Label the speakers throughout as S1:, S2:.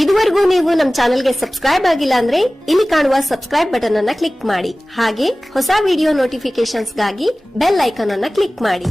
S1: ಇದುವರೆಗೂ ನೀವು ನಮ್ಮ ಚಾನೆಲ್ಗೆ ಸಬ್ಸ್ಕ್ರೈಬ್ ಆಗಿಲ್ಲ ಅಂದ್ರೆ ಇಲ್ಲಿ ಕಾಣುವ ಸಬ್ಸ್ಕ್ರೈಬ್ ಬಟನ್ ಅನ್ನ ಕ್ಲಿಕ್ ಮಾಡಿ. ಹಾಗೆ ಹೊಸ ವಿಡಿಯೋ ನೋಟಿಫಿಕೇಶನ್ಸ್ಗಾಗಿ ಬೆಲ್ ಐಕಾನ್ ಅನ್ನ ಕ್ಲಿಕ್ ಮಾಡಿ.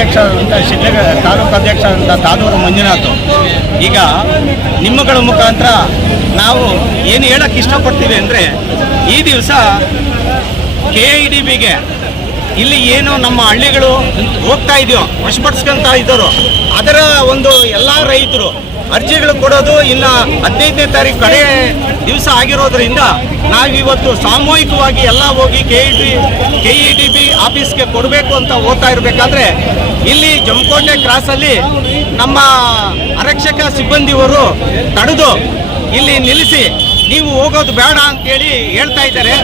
S2: ತಾಲೂಕು ಅಧ್ಯಕ್ಷ ಆದಂಥ ಶಿಡ್ಲಘ ತಾಲೂಕು ಅಧ್ಯಕ್ಷ ಅಂತ ತಾದೂರು ಮಂಜುನಾಥ್. ಈಗ ನಿಮ್ಮಗಳ ಮುಖಾಂತರ ನಾವು ಏನು ಹೇಳಕ್ಕೆ ಇಷ್ಟಪಡ್ತೀವಿ ಅಂದರೆ, ಈ ದಿವಸ ಕೆ ಐ ಡಿ ಬಿಗೆ ಇಲ್ಲಿ ಏನು ನಮ್ಮ ಹಳ್ಳಿಗಳು ಹೋಗ್ತಾ ಇದೆಯೋ, ವಶಪಡಿಸ್ಕೊಂತ ಇದ್ದರು, ಅದರ ಒಂದು ಎಲ್ಲ ರೈತರು ಅರ್ಜಿಗಳು ಕೊಡೋದು ಇನ್ನು ಹದಿನೈದನೇ ತಾರೀಕು ಕಡೆ ದಿವಸ ಆಗಿರೋದ್ರಿಂದ ನಾವಿವತ್ತು ಸಾಮೂಹಿಕವಾಗಿ ಎಲ್ಲ ಹೋಗಿ K E D K E D B ಆಫೀಸ್ಗೆ ಕೊಡಬೇಕು ಅಂತ ಓದ್ತಾ ಇರಬೇಕಾದ್ರೆ ಇಲ್ಲಿ ಜಮಕೊಂಡೆ ಕ್ರಾಸಲ್ಲಿ ನಮ್ಮ ಆರಕ್ಷಕ ಸಿಬ್ಬಂದಿಯವರು ತಡೆದು ಇಲ್ಲಿ ನಿಲ್ಲಿಸಿ ನೀವು ಹೋಗೋದು ಬೇಡ ಅಂತೇಳಿ ಹೇಳ್ತಾ ಇದ್ದಾರೆ.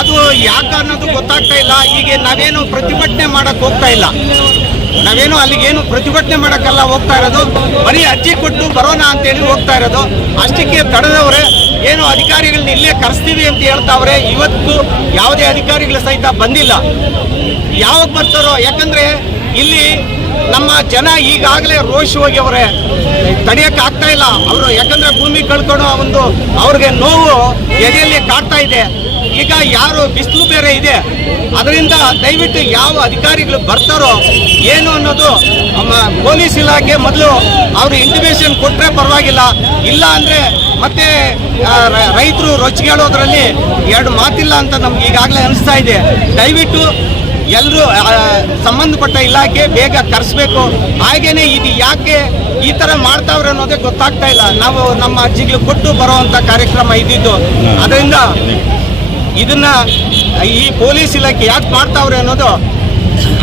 S2: ಅದು ಯಾಕೆ ಅನ್ನೋದು ಗೊತ್ತಾಗ್ತಾ ಇಲ್ಲ. ಈಗ ನಾವೇನು ಪ್ರತಿಭಟನೆ ಮಾಡೋಕ್ಕೆ ಹೋಗ್ತಾ ಇಲ್ಲ. ನಾವೇನು ಅಲ್ಲಿಗೇನು ಪ್ರತಿಭಟನೆ ಮಾಡೋಕ್ಕೆಲ್ಲ ಹೋಗ್ತಾ ಇರೋದು? ಬರೀ ಅರ್ಜಿ ಕೊಟ್ಟು ಬರೋಣ ಅಂತೇಳಿ ಹೋಗ್ತಾ ಇರೋದು. ಅಷ್ಟಕ್ಕೆ ತಡೆದವ್ರೆ, ಏನು ಅಧಿಕಾರಿಗಳನ್ನ ಇಲ್ಲೇ ಕರೆಸ್ತೀವಿ ಅಂತ ಹೇಳ್ತಾವ್ರೆ. ಇವತ್ತು ಯಾವುದೇ ಅಧಿಕಾರಿಗಳು ಸಹಿತ ಬಂದಿಲ್ಲ. ಯಾವಾಗ ಬರ್ತಾರೋ? ಯಾಕಂದ್ರೆ ಇಲ್ಲಿ ನಮ್ಮ ಜನ ಈಗಾಗಲೇ ರೋಷ್ ಹೋಗ್ಯವ್ರೆ ತಡೆಯಕ್ಕೆ ಆಗ್ತಾ ಇಲ್ಲ. ಅವರು ಯಾಕಂದ್ರೆ ಭೂಮಿ ಕಳ್ಕೊಳೋ ಒಂದು ಅವ್ರಿಗೆ ನೋವು ಎದೆಯಲ್ಲಿ ಕಾಡ್ತಾ ಇದೆ. ಈಗ ಯಾರು ಬಿಸಿಲು ಬೇರೆ ಇದೆ. ಅದರಿಂದ ದಯವಿಟ್ಟು ಯಾವ ಅಧಿಕಾರಿಗಳು ಬರ್ತಾರೋ ಏನು ಅನ್ನೋದು ನಮ್ಮ ಪೊಲೀಸ್ ಇಲಾಖೆ ಮೊದಲು ಅವರು ಇಂಟಿಮೇಷನ್ ಕೊಟ್ಟರೆ ಪರವಾಗಿಲ್ಲ. ಇಲ್ಲ ಅಂದರೆ ಮತ್ತೆ ರೈತರು ರೊಚ್ಚಿಗೇಳೋದ್ರಲ್ಲಿ ಎರಡು ಮಾತಿಲ್ಲ ಅಂತ ನಮ್ಗೆ ಈಗಾಗಲೇ ಅನಿಸ್ತಾ ಇದೆ. ದಯವಿಟ್ಟು ಎಲ್ಲರೂ ಸಂಬಂಧಪಟ್ಟ ಇಲಾಖೆ ಬೇಗ ಕರೆಸ್ಬೇಕು. ಹಾಗೇನೆ ಇದು ಯಾಕೆ ಈ ಥರ ಮಾಡ್ತಾವ್ರೆ ಅನ್ನೋದೇ ಗೊತ್ತಾಗ್ತಾ ಇಲ್ಲ. ನಾವು ನಮ್ಮ ಅರ್ಜಿಗಳು ಕೊಟ್ಟು ಬರುವಂಥ ಕಾರ್ಯಕ್ರಮ ಇದ್ದಿದ್ದು. ಅದರಿಂದ ಇದನ್ನ ಈ ಪೊಲೀಸ್ ಇಲಾಖೆ ಯಾಕೆ ಮಾಡ್ತಾವ್ರೆ ಅನ್ನೋದು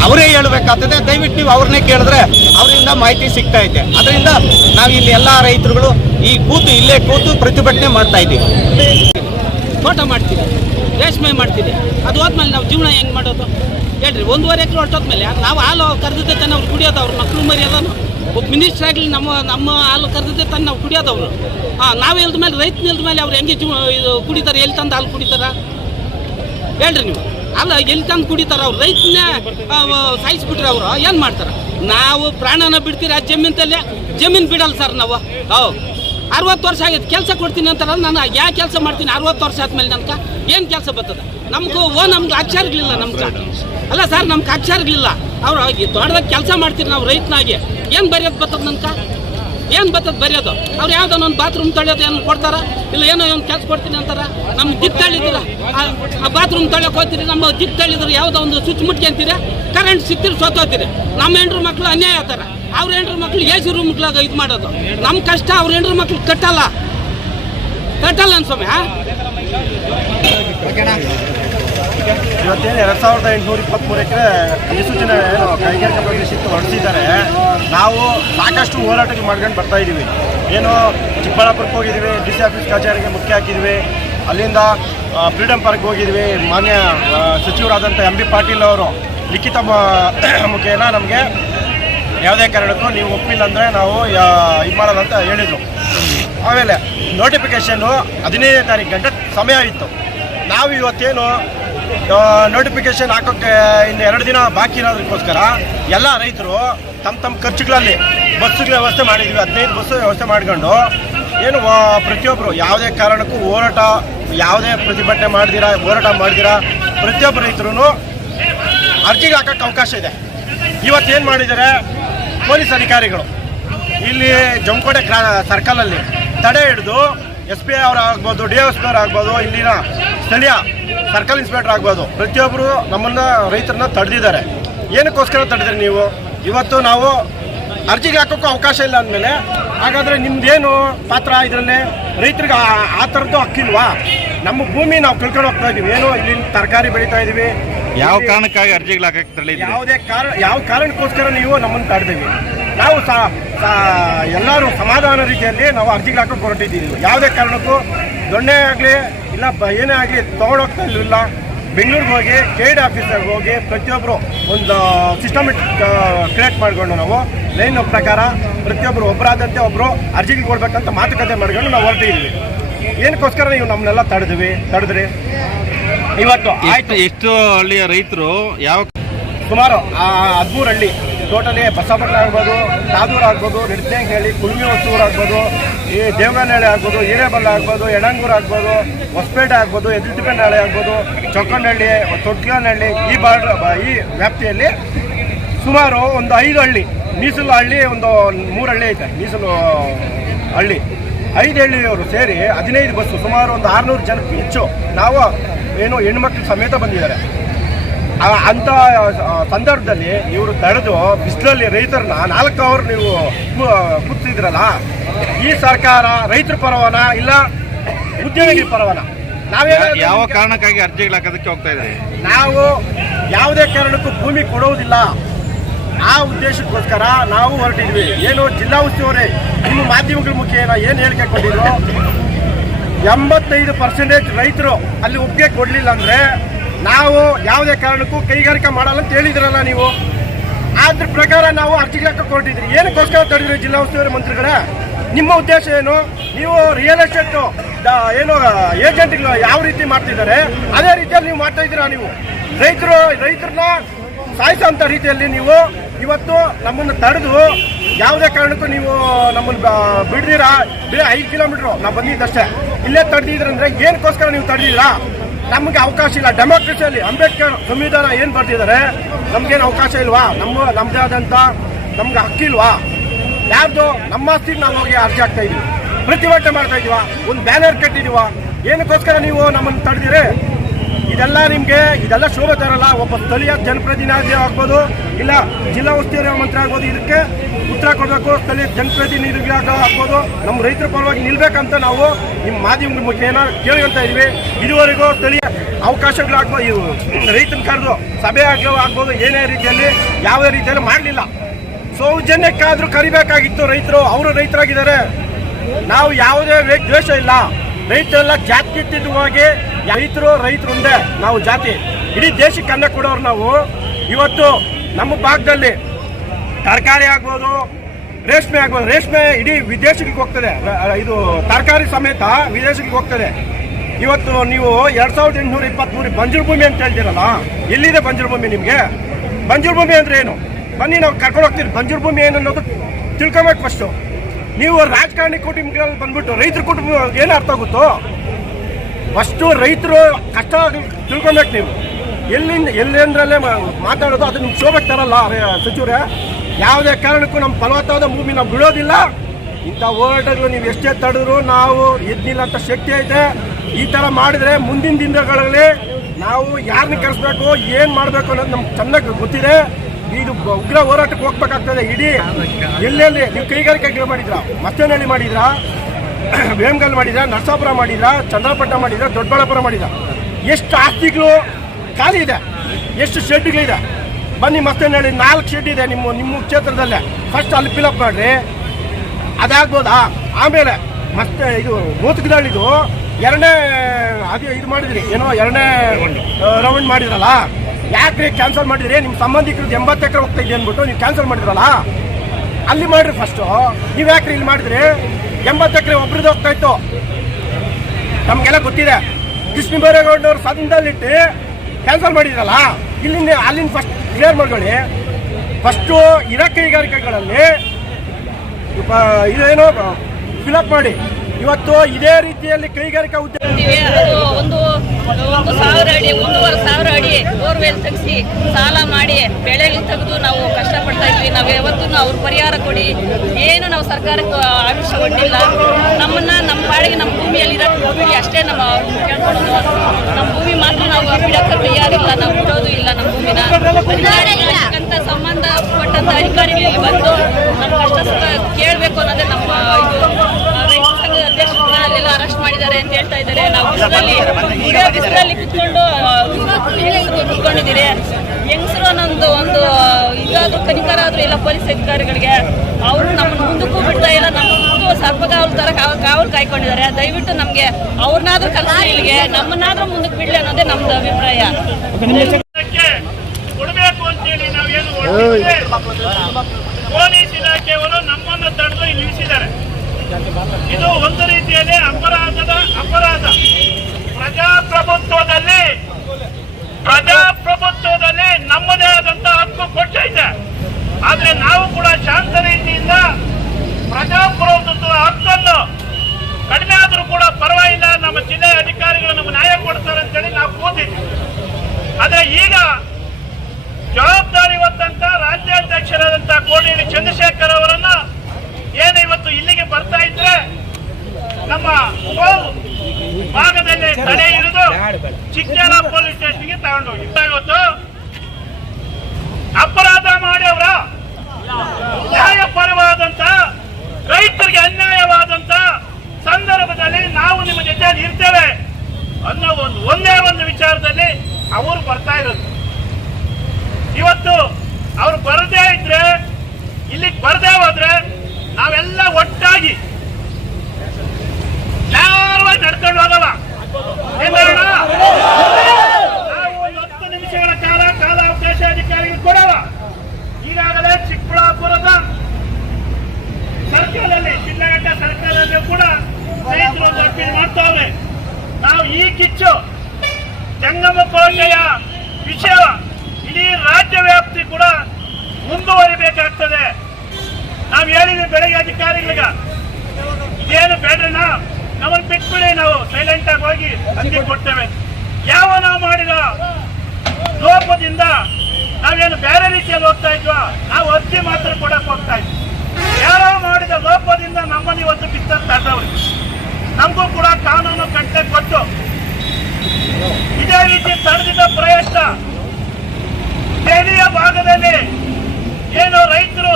S2: ಅವರೇ ಹೇಳ್ಬೇಕಾಗ್ತದೆ. ದಯವಿಟ್ಟು ನೀವು ಅವ್ರನ್ನೇ ಕೇಳಿದ್ರೆ ಅವರಿಂದ ಮಾಹಿತಿ ಸಿಗ್ತಾ ಇದೆ. ಅದರಿಂದ ನಾವು ಇಲ್ಲಿ ಎಲ್ಲ ರೈತರುಗಳು ಈ ಕೂತು ಇಲ್ಲೇ ಕೂತು ಪ್ರತಿಭಟನೆ ಮಾಡ್ತಾ ಇದ್ದೀವಿ
S3: ತೋಟ ಮಾಡ್ತೀವಿ, ರೇಷ್ಮೆ ಮಾಡ್ತೀವಿ. ಅದು ಹೋದ್ಮೇಲೆ ನಾವು ಜೀವನ ಹೆಂಗೆ ಮಾಡೋದು? ಹೇಳ್ರಿ, ಒಂದೂವರೆ ಎಕರೆ ಹೊರಟೋದ್ಮೇಲೆ ನಾವು ಹಾಲು ಕರೆದಿದ್ದೆ ತಾನೆ ಅವ್ರು ಕುಡಿಯೋದು ಅವ್ರ ಮಕ್ಕಳು ಮರಿ ಎಲ್ಲನೂ ಒಬ್ಬ ಮಿನಿಸ್ಟರ್ ಆಗಲಿ ನಮ್ಮ ನಮ್ಮ ಹಾಲು ಕರೆದಿದ್ದೆ ತಾನೆ ನಾವು ಕುಡಿಯೋದು ಹಾಂ, ನಾವು ಮೇಲೆ, ರೈತನ ಇಲ್ದ ಮೇಲೆ ಅವ್ರು ಹೆಂಗೆ ಜೀವ, ಇದು ಕುಡಿತಾರೆ, ಎಲ್ಲಿ ತಂದು ಹಾಲು ಕುಡಿತಾರ? ಹೇಳ್ರಿ ನೀವು. ಅಲ್ಲ, ಎಲ್ಲಿ ತಂದು ಕುಡಿತಾರ ಅವ್ರು? ರೈತನ ಸಾಯಿಸ್ಬಿಟ್ರೆ ಅವರು. ಏನು ಮಾಡ್ತಾರೆ? ನಾವು ಪ್ರಾಣನ ಬಿಡ್ತೀರಿ ಆ ತಲೆ ಜಮೀನು ಬಿಡಲ್ಲ ಸರ್ ನಾವು. ಹೌ. ಅರವತ್ತು ವರ್ಷ ಆಗೈತೆ. ಕೆಲಸ ಕೊಡ್ತೀನಿ ಅಂತಾರಲ್ಲ, ನಾನು ಯಾವ ಕೆಲಸ ಮಾಡ್ತೀನಿ? ಅರವತ್ತು ವರ್ಷ ಆದ್ಮೇಲೆ ನನ್ಕ ಏನು ಕೆಲಸ ಬರ್ತದೆ? ನಮಗೂ ಓ, ನಮ್ಗೆ ಅಕ್ಷರಗಳಿಲ್ಲ ನಮ್ಗೆ ಅಲ್ಲ ಸರ್, ನಮ್ಗೆ ಅಕ್ಷರಗಳಿಲ್ಲ ಅವ್ರು ದೊಡ್ಡದಾಗ ಕೆಲಸ ಮಾಡ್ತೀರಿ ನಾವು ರೈತನಾಗಿ. ಏನು ಬರೆಯೋದು ಬರ್ತದೆ ನನ್ಗೆ ಏನು ಬರ್ತದೆ ಬರೆಯೋದು ಅವ್ರು ಯಾವುದೋ ಒಂದು ಬಾತ್ರೂಮ್ ತೊಳೆಯೋದು ಏನು ಕೊಡ್ತಾರ? ಇಲ್ಲ ಏನೋ ಒಂದು ಕೆಲಸ ಕೊಡ್ತೀನಿ ಅಂತಾರ? ನಮ್ಮ ಜಿಪ್ ಆ ಬಾತ್ರೂಮ್ ತೊಳೆಯೋಕೆ ಹೋಗ್ತೀರಿ, ನಮ್ಮ ಜಿಪ್ ಯಾವುದೋ ಒಂದು ಸ್ವಿಚ್ ಮುಟ್ಕೊಂತೀರಿ ಕರೆಂಟ್ ಸಿಕ್ತಿರಿ ಸೋತೋತೀರಿ ನಮ್ಮ ಹೆಂಡ್ರು ಮಕ್ಕಳು ಅನ್ಯಾಯ ಆಗ್ತಾರ ಅವ್ರ ಹೆಂಡ್ರ ಮಕ್ಳು ಎ ಸಿ ರೂಮ್ಗಳಾಗ ಇದು ಮಾಡೋದು. ನಮ್ಮ ಕಷ್ಟ ಅವ್ರ ಹೆಂಡ್ರು ಮಕ್ಳು ಕಟ್ಟಲ್ಲ. ಕಟ್ಟಲ್ಲ ಅನ್ಸೊಮ್ಮೆ
S2: ಇವತ್ತೇನು ಎರಡು ಸಾವಿರದ ಎಂಟುನೂರ ಇಪ್ಪತ್ತ್ಮೂರು ಎಕರೆ ಅಧಿಸೂಚನೆ ಏನು ಕೈಗಾರಿಕಾ ಪ್ರದೇಶಕ್ಕೆ ಹೊರಡಿಸಿದ್ದಾರೆ ನಾವು ಸಾಕಷ್ಟು ಹೋರಾಟಕ್ಕೆ ಮಾಡ್ಕೊಂಡು ಬರ್ತಾ ಇದ್ದೀವಿ ಏನು ಚಿಕ್ಕಬಳ್ಳಾಪುರಕ್ಕೆ ಹೋಗಿದ್ದೀವಿ, ಡಿ ಸಿ ಆಫೀಸ್ ಕಚೇರಿಗೆ ಮುಖ್ಯ ಹಾಕಿದ್ವಿ ಅಲ್ಲಿಂದ ಫ್ರೀಡಮ್ ಪಾರ್ಕ್ ಹೋಗಿದ್ವಿ ಮಾನ್ಯ ಸಚಿವರಾದಂಥ ಎಂ ಬಿ ಪಾಟೀಲ್ ಅವರು, ಲಿಖಿತ ಮುಖೇನ ನಮಗೆ ಯಾವುದೇ ಕಾರಣಕ್ಕೂ ನೀವು ಒಪ್ಪಿಲ್ಲ ಅಂದರೆ ನಾವು ಇದು ಮಾಡಲ್ಲ ಅಂತ ಹೇಳಿದರು. ಆಮೇಲೆ ನೋಟಿಫಿಕೇಷನ್ನು ಹದಿನೈದನೇ ತಾರೀಕು ಗಂಟೆ ಸಮಯ ಇತ್ತು ನಾವು ಇವತ್ತೇನು ನೋಟಿಫಿಕೇಶನ್ ಹಾಕೋಕ್ಕೆ ಇನ್ನು ಎರಡು ದಿನ ಬಾಕಿ ಇರೋದಕ್ಕೋಸ್ಕರ ಎಲ್ಲ ರೈತರು ತಮ್ಮ ತಮ್ಮ ಖರ್ಚುಗಳಲ್ಲಿ ಬಸ್ಸುಗಳ ವ್ಯವಸ್ಥೆ ಮಾಡಿದ್ವಿ, ಹದಿನೈದು ಬಸ್ಸು ವ್ಯವಸ್ಥೆ ಮಾಡ್ಕೊಂಡು ಏನು ಪ್ರತಿಯೊಬ್ಬರು ಯಾವುದೇ ಕಾರಣಕ್ಕೂ ಹೋರಾಟ, ಯಾವುದೇ ಪ್ರತಿಭಟನೆ ಮಾಡ್ದಿರಾ, ಹೋರಾಟ ಮಾಡ್ದಿರಾ, ಪ್ರತಿಯೊಬ್ಬ ರೈತರು ಅರ್ಜಿಗೆ ಹಾಕೋಕ್ಕೆ ಅವಕಾಶ ಇದೆ. ಇವತ್ತೇನು ಮಾಡಿದ್ದಾರೆ, ಪೊಲೀಸ್ ಅಧಿಕಾರಿಗಳು. ಇಲ್ಲಿ ಜಮಕೋಟೆ ಕ್ರಾ ಸರ್ಕಲಲ್ಲಿ ತಡೆ ಹಿಡಿದು ಎಸ್ ಪಿ ಅವ್ರು ಆಗ್ಬೋದು ಡಿ ಎಸ್ ಪಿ ಅವ್ರು ಇಲ್ಲಿನ ಸ್ಥಳೀಯ ಸರ್ಕಲ್ ಇನ್ಸ್ಪೆಕ್ಟರ್ ಆಗ್ಬೋದು. ಪ್ರತಿಯೊಬ್ಬರು ನಮ್ಮನ್ನ ರೈತರನ್ನ ತಡೆದಿದ್ದಾರೆ. ಏನಕ್ಕೋಸ್ಕರ ತಡೆದ್ರಿ ನೀವು? ಇವತ್ತು ನಾವು ಅರ್ಜಿಗೆ ಹಾಕೋಕ್ಕೂ ಅವಕಾಶ ಇಲ್ಲ ಅಂದಮೇಲೆ ಹಾಗಾದ್ರೆ ನಿಮ್ದೇನು ಪಾತ್ರ ಇದರಲ್ಲಿ? ರೈತರಿಗೆ ಆ- ಥರದ್ದು ಹಕ್ಕಿಲ್ವಾ? ನಮ್ಮ ಭೂಮಿ ನಾವು ಕಳ್ಕೊಂಡು ಹೋಗ್ತಾ ಇದೀವಿ. ಏನು ಇಲ್ಲಿ ತರಕಾರಿ ಬೆಳೀತಾ ಇದೀವಿ.
S4: ಯಾವ ಕಾರಣಕ್ಕಾಗಿ ಅರ್ಜಿಗಳು ಹಾಕಕ್ಕೆ
S2: ಯಾವುದೇ ಕಾರಣ ಯಾವ ಕಾರಣಕ್ಕೋಸ್ಕರ ನೀವು ನಮ್ಮನ್ನು ತಡೆದೀವಿ
S4: ನಾವು ಎಲ್ಲರೂ ಸಮಾಧಾನ ರೀತಿಯಲ್ಲಿ ನಾವು ಅರ್ಜಿಗಳು ಹಾಕೋಕ್ಕೆ ಹೊರಟಿದ್ದೀವಿ. ಯಾವುದೇ ಕಾರಣಕ್ಕೂ ದೊಣ್ಣೆ ಆಗಲಿ ಇಲ್ಲ ಏನೇ ಆಗಲಿ ತೊಗೊಂಡೋಗ್ತಾ ಇಲ್ಲ ಬೆಂಗಳೂರಿಗೆ ಹೋಗಿ ಕೇಡ್ ಆಫೀಸರ್ಗೆ ಹೋಗಿ ಪ್ರತಿಯೊಬ್ಬರು ಒಂದು ಸಿಸ್ಟಮೆಟಿಕ್ ಕ್ರಿಯೇಟ್ ಮಾಡಿಕೊಂಡು ನಾವು. ಲೈನ್ ಪ್ರಕಾರ ಪ್ರತಿಯೊಬ್ಬರು ಒಬ್ಬರಾದಂತೆ ಒಬ್ಬರು ಅರ್ಜಿಗೆ ಕೊಡಬೇಕಂತ ಮಾತುಕತೆ ಮಾಡ್ಕೊಂಡು ನಾವು ಹೊರಟಿದ್ವಿ ಏನಕ್ಕೋಸ್ಕರ ನೀವು ನಮ್ಮನ್ನೆಲ್ಲ ತಡೆದ್ವಿ ತಡೆದ್ರಿ? ಇವತ್ತು ಆಯ್ತು
S5: ಎಷ್ಟು ಹಳ್ಳಿಯ ರೈತರು ಯಾವ
S4: ಸುಮಾರು ಹದಿಮೂರು ಹಳ್ಳಿ. ಟೋಟಲಿ ಬಸವಪಟ್ಟಣ ಆಗ್ಬೋದು, ತಾದೂರು ಆಗ್ಬೋದು ಹೇಳಿ ಕುಲ್ಮಿ ಹೊಸೂರು ಆಗ್ಬೋದು, ಈ ದೇವನಹಳ್ಳಿ ಆಗ್ಬೋದು, ಹಿರೇಬಲ್ಲ ಆಗ್ಬೋದು ಎಡಂಗೂರು ಆಗ್ಬೋದು, ಹೊಸಪೇಟೆ ಆಗ್ಬೋದು ಎದಿತಿಪೇನಹಳ್ಳಿ ಆಗ್ಬೋದು ಚೊಕ್ಕನಹಳ್ಳಿ ತೊಟ್ಲನಹಳ್ಳಿ ಈ ಬಾರ್ಡ್ರ್ ಈ ವ್ಯಾಪ್ತಿಯಲ್ಲಿ ಸುಮಾರು ಒಂದು ಐದು ಹಳ್ಳಿ, ಮೀಸಲು ಹಳ್ಳಿ ಒಂದು ಮೂರು ಹಳ್ಳಿ ಐತೆ, ಮೀಸಲು, ಹಳ್ಳಿ. ಐದು ಹಳ್ಳಿಯವರು ಸೇರಿ ಹದಿನೈದು ಬಸ್ಸು, ಸುಮಾರು ಒಂದು ಆರುನೂರು ಜನಕ್ಕೆ ಹೆಚ್ಚು. ನಾವು ಏನು ಹೆಣ್ಮಕ್ಳು ಸಮೇತ ಬಂದಿದ್ದಾರೆ. ಅಂತ ಸಂದರ್ಭದಲ್ಲಿ ಇವರು ತಡೆದು ಬಿಸಿಲಲ್ಲಿ ರೈತರನ್ನ ನಾಲ್ಕು ಅವರು ನೀವು ಕೂತಿದ್ರಲ್ಲ ಈ ಸರ್ಕಾರ ರೈತರ ಪರವನ ಇಲ್ಲ ಉದ್ಯೋಗಿ ಪರವನ? ನಾವೇ
S5: ಯಾವ ಕಾರಣಕ್ಕಾಗಿ ಅರ್ಜಿಗಳು ಹಾಕೋದಕ್ಕೆ ಹೋಗ್ತಾ ಇದ್ದೀವಿ
S4: ನಾವು ಯಾವುದೇ ಕಾರಣಕ್ಕೂ ಭೂಮಿ ಕೊಡುವುದಿಲ್ಲ ಆ ಉದ್ದೇಶಕ್ಕೋಸ್ಕರ ನಾವು ಹೊರಟಿದ್ವಿ. ಏನು ಜಿಲ್ಲಾ ಉಸ್ತುವಾರಿ ನಿಮ್ಮ ಮಾಧ್ಯಮಗಳ ಮುಖೇನ ಏನು ಹೇಳಿಕೆ ಕೊಟ್ಟಿದ್ರು? ಎಂಬತ್ತೈದು ಪರ್ಸೆಂಟೇಜ್ ರೈತರು ಅಲ್ಲಿ ಒಪ್ಪಿಗೆ ಕೊಡಲಿಲ್ಲ ಅಂದರೆ ನಾವು ಯಾವುದೇ ಕಾರಣಕ್ಕೂ ಕೈಗಾರಿಕೆ ಮಾಡಲ್ಲ ಅಂತ ಹೇಳಿದ್ರಲ್ಲ ನೀವು. ಅದ್ರ ಪ್ರಕಾರ ನಾವು ಅರ್ಜಿಗೆ ಕೊಟ್ಟಿದ್ರಿ. ಏನಕ್ಕೋಸ್ಕರ ತಡೆದ್ರಿ ಜಿಲ್ಲಾ ಉಸ್ತುವಾರಿ ಮಂತ್ರಿಗಳ, ನಿಮ್ಮ ಉದ್ದೇಶ ಏನು? ನೀವು ರಿಯಲ್ ಎಸ್ಟೇಟ್ ಏನು ಏಜೆಂಟ್ಗಳು ಯಾವ ರೀತಿ ಮಾಡ್ತಿದ್ದಾರೆ? ಅದೇ ರೀತಿಯಲ್ಲಿ ನೀವು ಮಾಡ್ತಾ ಇದ್ದೀರಾ ನೀವು? ರೈತರು, ರೈತರನ್ನ ಸಾಯಿಸೋಂಥ ರೀತಿಯಲ್ಲಿ ನೀವು ಇವತ್ತು ನಮ್ಮನ್ನು ತಡೆದು ಯಾವುದೇ ಕಾರಣಕ್ಕೂ ನೀವು ನಮ್ಮನ್ನು ಬಿಡ್ದಿರಾ? ಬೇರೆ ಐದು ಕಿಲೋಮೀಟ್ರು ನಾವು ಬಂದಿದ್ದಷ್ಟೇ. ಇಲ್ಲೇ ತಡೆದಿದ್ರಂದ್ರೆ ಏನಕ್ಕೋಸ್ಕರ ನೀವು ತಡೆದಿದ್ದೀರಾ? ನಮಗೆ ಅವಕಾಶ ಇಲ್ಲ. ಡೆಮೋಕ್ರಸಿಯಲ್ಲಿ ಅಂಬೇಡ್ಕರ್ ಸಂವಿಧಾನ ಏನು ಬರ್ತಿದ್ದಾರೆ ನಮ್ಗೇನು ಅವಕಾಶ ಇಲ್ವಾ? ನಮ್ಮ ನಮ್ಮದೇ ಆದಂಥ ನಮ್ಗೆ ಹಕ್ಕಿಲ್ವಾ ಯಾರ್ದು? ನಮ್ಮ ಆಸ್ತಿಗೆ ನಾವು ಹೋಗಿ ಅರ್ಜಿ ಆಗ್ತಾ ಇದೀವಿ. ಪ್ರತಿಭಟನೆ ಮಾಡ್ತಾ ಇದೀವ? ಒಂದು ಬ್ಯಾನರ್ ಕಟ್ಟಿದೀವ? ಏನಕ್ಕೋಸ್ಕರ ನೀವು ನಮ್ಮನ್ನು ತಡೆದಿರಿ? ಇದೆಲ್ಲ ನಿಮಗೆ, ಇದೆಲ್ಲ ಶೋಭೆ ತರಲ್ಲ. ಒಬ್ಬ ಸ್ಥಳೀಯ ಜನಪ್ರತಿನಿಧಿ ಆಗ್ಬೋದು, ಇಲ್ಲ ಜಿಲ್ಲಾ ಉಸ್ತುವಾರಿ ಮಂತ್ರಿ ಆಗ್ಬೋದು, ಇದಕ್ಕೆ ಉತ್ತರ ಕೊಡಬೇಕು. ಸ್ಥಳೀಯ ಜನಪ್ರತಿನಿಧಿಗಳಾಗ ಆಗ್ಬೋದು. ನಮ್ಮ ರೈತರ ಪರವಾಗಿ ನಿಲ್ಬೇಕಂತ ನಾವು ನಿಮ್ಮ ಮಾಧ್ಯಮದ ಮುಖೇನ ಕೇಳ್ಕೊಂತ ಇದೀವಿ. ಇದುವರೆಗೂ ಸ್ಥಳೀಯ ಅವಕಾಶಗಳಾಗ್ಬೋದು ರೈತನ ಕರೆದು ಸಭೆ ಆಗ್ಲೋ ಆಗ್ಬೋದು, ಏನೇ ರೀತಿಯಲ್ಲಿ ಯಾವುದೇ ರೀತಿಯಲ್ಲಿ ಮಾಡಲಿಲ್ಲ. ಸೌಜನ್ಯಕ್ಕಾದರೂ ಕರಿಬೇಕಾಗಿತ್ತು ರೈತರು. ಅವರು ರೈತರಾಗಿದ್ದಾರೆ. ನಾವು ಯಾವುದೇ ದ್ವೇಷ ಇಲ್ಲ. ರೈತರೆಲ್ಲ ಜಾತಿ ಹೋಗಿ ರೈತರು ರೈತರು ಒಂದೇ. ನಾವು ಜಾತಿ. ಇಡೀ ದೇಶಕ್ಕೆ ಅನ್ನ ಕೊಡೋರು ನಾವು. ಇವತ್ತು ನಮ್ಮ ಭಾಗದಲ್ಲಿ ತರಕಾರಿ ಆಗ್ಬೋದು, ರೇಷ್ಮೆ ಆಗ್ಬೋದು. ರೇಷ್ಮೆ ಇಡೀ ವಿದೇಶಕ್ಕೆ ಹೋಗ್ತದೆ. ಇದು ತರಕಾರಿ ಸಮೇತ ವಿದೇಶಕ್ಕೆ ಹೋಗ್ತದೆ. ಇವತ್ತು ನೀವು ಎರಡು ಸಾವಿರದ ಎಂಟುನೂರ ಇಪ್ಪತ್ಮೂರು ಬಂಜರು ಭೂಮಿ ಅಂತ ಹೇಳ್ತೀರಲ್ಲ, ಎಲ್ಲಿದೆ ಬಂಜರು ಭೂಮಿ ನಿಮಗೆ? ಬಂಜರು ಭೂಮಿ ಅಂದ್ರೆ ಏನು? ಬನ್ನಿ ನಾವು ಕರ್ಕೊಂಡು ಹೋಗ್ತೀವಿ. ಬಂಜರು ಭೂಮಿ ಏನು ಅನ್ನೋದು ತಿಳ್ಕೊಬೇಕು ಫಸ್ಟು ನೀವು ರಾಜಕಾರಣಿ ಕುಟುಂಬಗಳಲ್ಲಿ ಬಂದ್ಬಿಟ್ಟು ರೈತರ ಕುಟುಂಬ ಏನು ಅರ್ಥ ಆಗುತ್ತೋ? ಫಸ್ಟು ರೈತರು ಕಷ್ಟ ತಿಳ್ಕೊಬೇಕು ನೀವು. ಎಲ್ಲಿಂದ ಎಲ್ಲೇಂದ್ರಲ್ಲೇ ಮಾತಾಡೋದು ಅದು ನಿಮ್ಗೆ ಶೋಭಕ್ಕೆ ತರಲ್ಲ ಸಚಿವರೇ. ಯಾವುದೇ ಕಾರಣಕ್ಕೂ ನಮ್ಮ ಫಲವತ್ತಾದ ಭೂಮಿ ನಾವು ಬಿಡೋದಿಲ್ಲ. ಇಂಥ ಹೋರಾಟಗಳು ನೀವು ಎಷ್ಟೇ ತಡೆದ್ರು ನಾವು ಎದ್ದಿಲ್ಲ ಅಂತ ಶಕ್ತಿ ಐತೆ. ಈ ಥರ ಮಾಡಿದ್ರೆ ಮುಂದಿನ ದಿನಗಳಲ್ಲಿ ನಾವು ಯಾರನ್ನ ಕರೆಸ್ಬೇಕು, ಏನು ಮಾಡಬೇಕು ಅನ್ನೋದು ನಮ್ಗೆ ಚೆನ್ನಾಗಿ ಗೊತ್ತಿದೆ. ಇದು ಉಗ್ರ ಹೋರಾಟಕ್ಕೆ ಹೋಗ್ಬೇಕಾಗ್ತದೆ. ಇಡೀ ಎಲ್ಲೆಲ್ಲಿ ನೀವು ಕೈಗಾರಿಕೆ ಮಾಡಿದ್ರ? ಮತ್ತೇನಹಳ್ಳಿ ಮಾಡಿದ್ರಾ? ವೇಮಗಲ್ ಮಾಡಿದ್ರ? ನರಸಾಪುರ ಮಾಡಿದ್ರ? ಚಂದ್ರಪಟ್ಟಣ ಮಾಡಿದ್ರ? ದೊಡ್ಡಬಳ್ಳಾಪುರ ಮಾಡಿದ್ರ? ಎಷ್ಟು ಆಸ್ತಿಗಳು ಖಾಲಿ ಇದೆ. ಎಷ್ಟು ಶೆಡ್ಗಳಿದೆ. ಬನ್ನಿ ಮತ್ತೇನಹಳ್ಳಿ ನಾಲ್ಕು ಶೆಡ್ ಇದೆ ನಿಮ್ಮ ನಿಮ್ಮ ಕ್ಷೇತ್ರದಲ್ಲೇ. ಫಸ್ಟ್ ಅಲ್ಲಿ ಫಿಲಪ್ ಮಾಡ್ರಿ. ಅದಾಗ್ಬೋದಾ? ಆಮೇಲೆ ಮತ್ತೆ ಇದು ಮೂತಕದಳ್ಳಿದು ಎರಡನೇ ಅದು ಇದು ಮಾಡಿದ್ರಿ. ಏನೋ ಎರಡನೇ ರೌಂಡ್ ಮಾಡಿದ್ರಲ್ಲ? ಯಾಕ್ರಿ ಕ್ಯಾನ್ಸಲ್ ಮಾಡಿದ್ರಿ? ನಿಮ್ಮ ಸಂಬಂಧಿಕರದ್ದು ಎಂಬತ್ತು ಎಕರೆ ಹೋಗ್ತಾ ಇದೆ ಅಂದ್ಬಿಟ್ಟು ನೀವು ಕ್ಯಾನ್ಸಲ್ ಮಾಡಿದ್ರಲ್ಲ? ಅಲ್ಲಿ ಮಾಡಿರಿ ಫಸ್ಟು ನೀವು ಯಾಕ್ರಿ ಇಲ್ಲಿ ಮಾಡಿದ್ರಿ? ಎಂಬತ್ತು ಎಕರೆ ಒಬ್ರದ್ದು ಹೋಗ್ತಾ ಇತ್ತು. ನಮಗೆಲ್ಲ ಗೊತ್ತಿದೆ. ಕೃಷ್ಣ ಬೈರೇಗೌಡನವ್ರು ಸದನದಲ್ಲಿಟ್ಟು ಕ್ಯಾನ್ಸಲ್ ಮಾಡಿದ್ರಲ್ಲ? ಇಲ್ಲಿಂದ, ಅಲ್ಲಿಂದ ಫಸ್ಟ್ ಕ್ಲಿಯರ್ ಮಾಡ್ಕೊಳ್ಳಿ. ಫಸ್ಟು ಇರ ಕೈಗಾರಿಕೆಗಳಲ್ಲಿ ಇದೇನೋ ಫಿಲಪ್ ಮಾಡಿ. ಇವತ್ತು ಇದೇ ರೀತಿಯಲ್ಲಿ ಕೈಗಾರಿಕಾ
S6: ಉದ್ಯಮ ಒಂದು ಒಂದು ಸಾವಿರ ಅಡಿ, ಒಂದೂವರೆ ಸಾವಿರ ಅಡಿ ಬೋರ್ವೆಲ್ ತೆಗೆಸಿ ಸಾಲ ಮಾಡಿ ಬೆಳೆಗಳು ತೆಗೆದು ನಾವು ಕಷ್ಟಪಡ್ತಾ ಇದ್ವಿ. ನಾವು ಯಾವತ್ತೂ ಅವ್ರ ಪರಿಹಾರ ಕೊಡಿ. ಏನು ನಾವು ಸರ್ಕಾರಕ್ಕೆ ಆಮಿಷ ಕೊಟ್ಟಿಲ್ಲ. ನಮ್ಮನ್ನ ನಮ್ಮ ಪಾಡಿಗೆ ನಮ್ಮ ಭೂಮಿಯಲ್ಲಿ ಭೂಮಿ ಅಷ್ಟೇ ನಮ್ಮ ಕೇಳ್ಕೊಳ್ಳೋದು. ನಮ್ಮ ಭೂಮಿ ಮಾತ್ರ ನಾವು ಬಿಡಕ್ಕೆ ತಯಾರಿಲ್ಲ, ನಾವು ಬಿಡೋದು ಇಲ್ಲ ನಮ್ಮ ಭೂಮಿನ. ಅಧಿಕಾರಿಗಳಿಗಂತ ಸಂಬಂಧಪಟ್ಟಂತ ಅಧಿಕಾರಿಗಳಿಗೆ ಬಂದು ನಮ್ಮ ಕಷ್ಟ ಕೇಳಬೇಕು ಅನ್ನೋದೇ ನಮ್ಮ ಇದು. ಅಧ್ಯಕ್ಷರನ್ನೆಲ್ಲ ಅರೆಸ್ಟ್ ಮಾಡಿದ್ದಾರೆ ಅಂತ ಹೇಳ್ತಾ ಇದ್ದಾರೆ. ನಾವು ಬಿಸಿಲಲ್ಲಿ ಬಿಸಿಲಲ್ಲಿ ಕುತ್ಕೊಂಡು ಕುತ್ಕೊಂಡಿದ್ದೀರಿ. ಹೆಂಗಸರು ಅನ್ನೋದು ಒಂದು ಇದಾದ್ರೂ ಕನಿಕರ ಆದ್ರೂ ಇಲ್ಲ ಪೊಲೀಸ್ ಅಧಿಕಾರಿಗಳಿಗೆ ಅವ್ರು ನಮ್ಮನ್ನು ಮುಂದಕ್ಕೂ ಬಿಡ್ತಾ ಇಲ್ಲ ನಮ್ಮ ಸರ್ಪಗಾವಲು ತರ ಕಾವಲು ಕಾಯ್ಕೊಂಡಿದ್ದಾರೆ. ದಯವಿಟ್ಟು ನಮಗೆ ಅವ್ರನ್ನಾದ್ರೂ ಕಲ್ಸಿ ಇಲ್ಲಿಗೆ ನಮ್ಮನ್ನಾದ್ರೂ ಮುಂದಕ್ಕೆ ಬಿಡ್ಲಿ ಅನ್ನೋದೇ ನಮ್ದು ಅಭಿಪ್ರಾಯ.
S7: ಕೊಡಬೇಕು ಅಂತೇಳಿ ನಾವೇನು ಪೊಲೀಸ್ ಇಲಾಖೆಯವರು ನಮ್ಮನ್ನು ತಡೆದು ಇಲ್ಲಿ ನಿಲ್ಲಿಸಿದ್ದಾರೆ ಇದು ಒಂದು ರೀತಿಯಲ್ಲಿ ಅಪರಾಧದ ಅಪರಾಧ. ಪ್ರಜಾಪ್ರಭುತ್ವದಲ್ಲಿ ಪ್ರಜಾಪ್ರಭುತ್ವದಲ್ಲಿ ನಮ್ಮದೇ ಆದಂತ ಹಕ್ಕು ಕೊಟ್ಟೈತೆ. ಆದ್ರೆ ನಾವು ಕೂಡ ಶಾಂತ ರೀತಿಯಿಂದ ಪ್ರಜಾಪ್ರಭುತ್ವದ ಹಕ್ಕನ್ನು ಕಡಿಮೆ ಆದರೂ ಕೂಡ ಪರವಾಗಿಲ್ಲ, ನಮ್ಮ ಜಿಲ್ಲೆಯ ಅಧಿಕಾರಿಗಳು ನಮ್ಗೆ ನ್ಯಾಯ ಕೊಡ್ತಾರೆ ಅಂತೇಳಿ ನಾವು ಕೂತಿದ್ವಿ. ಆದ್ರೆ ಈಗ ಜವಾಬ್ದಾರಿ ಹೊತ್ತಂತ ರಾಜ್ಯಾಧ್ಯಕ್ಷರಾದಂತಹ ಕೋಡಿಹಳ್ಳಿ ಚಂದ್ರಶೇಖರ್ ಇಲ್ಲಿಗೆ ಇದ್ರೆ ನಮ್ಮ ಭಾಗದಲ್ಲಿ ತಡೆ ಹಿಡಿದು ಚಿಕ್ಕಜಾಲ ಪೊಲೀಸ್ ಸ್ಟೇಷನ್ಗೆ ತಗೊಂಡೋಗಿ. ಇವತ್ತು ಅಪರಾಧ ಮಾಡ್ಯವ್ರ ನ್ಯಾಯಪರವಾದಂತ ರೈತರಿಗೆ ಅನ್ಯಾಯವಾದಂತ ಸಂದರ್ಭದಲ್ಲಿ ನಾವು ನಿಮ್ಮ ಜೊತೆಯಲ್ಲಿ ಇರ್ತೇವೆ ಅನ್ನೋ ಒಂದು ಒಂದೇ ಒಂದು ವಿಚಾರದಲ್ಲಿ ಅವರು ಬರ್ತಾ ಇರೋದು ಇವತ್ತು ಅವ್ರು ಬರದೇ ಇದ್ರೆ ಇಲ್ಲಿಗೆ ಬರದೇ ಹೋದ್ರೆ ನಾವೆಲ್ಲ ಒಟ್ಟಾಗಿ ನೇರವಾಗಿ ನಡ್ಕೊಂಡು ಹೋಗವ ಏನ್ ಮಾಡೋಣ? ನಾವು ಒಂದು ಹತ್ತು ನಿಮಿಷಗಳ ಕಾಲ ಕಾಲಾವಕಾಶ ಅಧಿಕಾರಿಗಳು ಕೊಡವ ಈಗಾಗಲೇ ಚಿಕ್ಕಬಳ್ಳಾಪುರದ ಸರ್ಕಲಲ್ಲಿ ಶಿಡ್ಲಘಟ್ಟ ಸರ್ಕಲಲ್ಲೂ ಕೂಡ ರೈತರು ಒಂದು ಅಪೀಲ್ ಮಾಡ್ತಾವ್ರೆ ನಾವು ಈ ಕಿಚ್ಚು ಜಂಗಮ ಕೋಟೆಯ ವಿಷಯ ಇಡೀ ರಾಜ್ಯ ವ್ಯಾಪ್ತಿ ಕೂಡ ಮುಂದುವರಿಬೇಕಾಗ್ತದೆ ನಾವು ಹೇಳಿದ್ವಿ ಬೆಳಗ್ಗೆ ಅಧಿಕಾರಿಗಳಿಗ. ಏನು ಬೇಡಣ್ಣ ನಮ್ಮನ್ನು ಬಿಟ್ಬಿಡಿ ನಾವು. ಸೈಲೆಂಟ್ ಆಗಿ ಹೋಗಿ ಅಂಗಿ ಕೊಡ್ತೇವೆ. ಯಾವ ನಾವು ಮಾಡಿದ ಲೋಪದಿಂದ ನಾವೇನು ಬೇರೆ ರೀತಿಯಲ್ಲಿ ಹೋಗ್ತಾ ಇದ್ವಾ? ನಾವು ಅರ್ಜಿ ಮಾತ್ರ ಕೊಡಕ್ ಹೋಗ್ತಾ ಇದ್ವಿ. ಯಾರೋ ಮಾಡಿದ ಲೋಪದಿಂದ ನಮ್ಮನ್ನು ಇವತ್ತು ಬಿತ್ತಂತ ತಡೆದವ್ರು ನಮಗೂ ಕೂಡ ಕಾನೂನು ಕಟ್ಟೆ ಕೊಟ್ಟು ಇದೇ ರೀತಿ ತಡೆದಿದ್ದ ಪ್ರಯತ್ನ. ಭಾಗದಲ್ಲಿ ಏನು ರೈತರು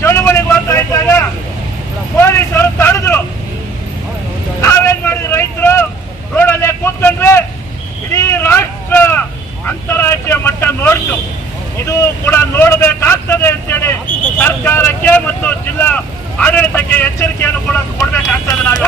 S7: ಚಳುವಳಿಗೆ ಹೋಗ್ತಾ ಇದ್ದಾಗ ಪೊಲೀಸರು ತಡೆದ್ರು. ನಾವೇನ್ ಮಾಡಿದ್ರು ರೈತರು? ರೋಡಲ್ಲೇ ಕೂತ್ಕೊಂಡ್ರೆ ಇಡೀ ರಾಷ್ಟ್ರ ಅಂತಾರಾಷ್ಟ್ರೀಯ ಮಟ್ಟ ನೋಡ್ತು. ಇದು ಕೂಡ ನೋಡಬೇಕಾಗ್ತದೆ ಅಂತೇಳಿ ಸರ್ಕಾರಕ್ಕೆ ಮತ್ತು ಜಿಲ್ಲಾ ಆಡಳಿತಕ್ಕೆ ಎಚ್ಚರಿಕೆಯನ್ನು ಕೂಡ ಕೊಡಬೇಕಾಗ್ತದೆ ನಾವು.